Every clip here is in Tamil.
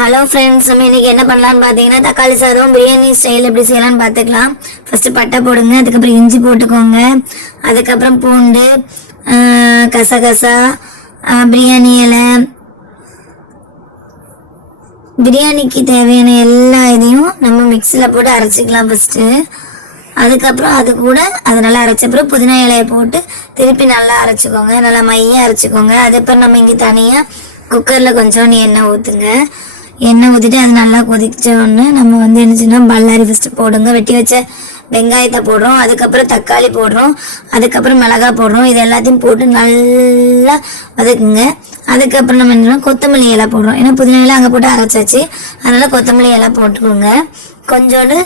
ஹலோ ஃப்ரெண்ட்ஸ், நம்ம இன்னைக்கு என்ன பண்ணலாம்னு பார்த்தீங்கன்னா தக்காளி சாதம் பிரியாணி ஸ்டைல் எப்படி செய்யலாம்னு பார்த்துக்கலாம். ஃபஸ்ட்டு பட்டை போடுங்க, அதுக்கப்புறம் இஞ்சி போட்டுக்கோங்க, அதுக்கப்புறம் பூண்டு, கசகசா, பிரியாணி இலை, பிரியாணிக்கு தேவையான எல்லா இதையும் நம்ம மிக்சியில் போட்டு அரைச்சிக்கலாம் ஃபஸ்ட்டு. அதுக்கப்புறம் அது கூட அது நல்லா அரைச்சப்பறம் புதினா இலையை போட்டு திருப்பி நல்லா அரைச்சிக்கோங்க, நல்லா மையாக அரைச்சிக்கோங்க. அதுக்கப்புறம் நம்ம இங்கே தனியாக குக்கரில் கொஞ்சோண்டு எண்ணெய் ஊற்றுங்க. எண்ணெய் ஊற்றிட்டு அது நல்லா கொதிச்சோன்னு நம்ம என்ன செய்யணும், பல்லாரி ஃபஸ்ட்டு போடுங்க. வெட்டி வச்ச வெங்காயத்தை போடுறோம், அதுக்கப்புறம் தக்காளி போடுறோம், அதுக்கப்புறம் மிளகாய் போடுறோம். இது எல்லாத்தையும் போட்டு நல்லா வதக்குங்க. அதுக்கப்புறம் நம்ம என்ன கொத்தமல்லி இலை போடுறோம், ஏன்னா புதினா இலை அங்கே போட்டு அரைச்சாச்சு, அதனால் கொத்தமல்லி இலை போட்டுக்கோங்க. கொஞ்சோண்டு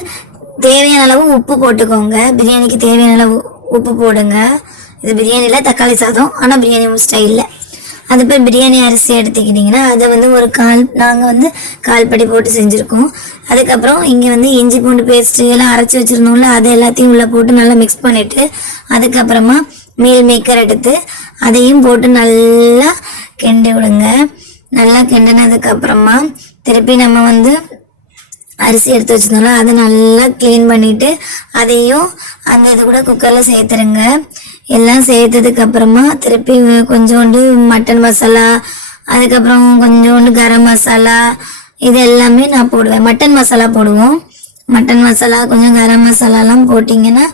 தேவையான அளவு உப்பு போட்டுக்கோங்க. பிரியாணிக்கு தேவையான அளவு உப்பு போடுங்க. இது பிரியாணியில் தக்காளி சாதம், ஆனால் பிரியாணி ஸ்டைலில். அது போய் பிரியாணி அரிசி எடுத்துக்கிட்டிங்கன்னா அதை நாங்கள் கால் படி போட்டு செஞ்சுருக்கோம். அதுக்கப்புறம் இங்கே இஞ்சி பூண்டு பேஸ்ட்டு எல்லாம் அரைச்சி வச்சுருந்தோம்ல, அதை எல்லாத்தையும் உள்ளே போட்டு நல்லா மிக்ஸ் பண்ணிவிட்டு அதுக்கப்புறமா மீல் மேக்கர் எடுத்து அதையும் போட்டு நல்லா கிண்டி விடுங்க. நல்லா கிண்டினதுக்கப்புறமா திருப்பி நம்ம அரிசி எடுத்து வச்சுருந்தோம்ல அதை நல்லா க்ளீன் பண்ணிவிட்டு அதையும் அந்த இது கூட குக்கரில் சேர்த்துருங்க. எல்லாம் சேர்த்ததுக்கப்புறமா திருப்பி கொஞ்சோண்டு மட்டன் மசாலா, அதுக்கப்புறம் கொஞ்சோண்டு கரம் மசாலா, இது எல்லாமே நான் போடுவேன். மட்டன் மசாலா போடுவோம், மட்டன் மசாலா கொஞ்சம் கரம் மசாலாலாம் போட்டிங்கன்னா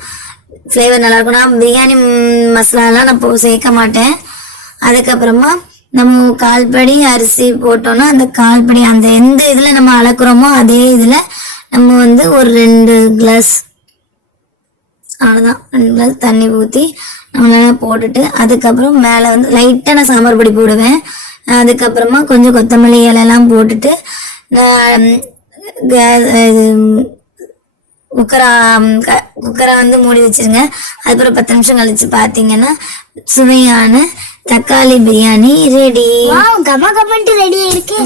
ஃப்ளேவர் நல்லாயிருக்கும். நான் பிரியாணி மசாலாலாம் நான் சேர்க்க மாட்டேன். அதுக்கப்புறமா நம்ம கால்படி அரிசி போட்டோன்னா அந்த கால்படி அந்த எந்த இதில் நம்ம அளக்குறோமோ அதே இதில் நம்ம ஒரு 2 கிளாஸ், அவ்வளோதான், 2 கிளாஸ் தண்ணி ஊற்றி நம்ம போட்டுட்டு அதுக்கப்புறம் மேலே லைட்டாக நான் சாம்பார் பொடி போடுவேன். அதுக்கப்புறமா கொஞ்சம் கொத்தமல்லி இலையெல்லாம் போட்டுட்டு குக்கரை மூடி வச்சுருங்க. அதுக்கப்புறம் 10 நிமிஷம் கழிச்சு பார்த்தீங்கன்னா சுவையான தக்காளி biryani ready. Comma comment ready இருக்கு.